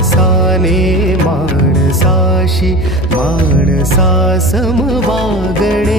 माणसाने माणसाशी माणसा समवागणे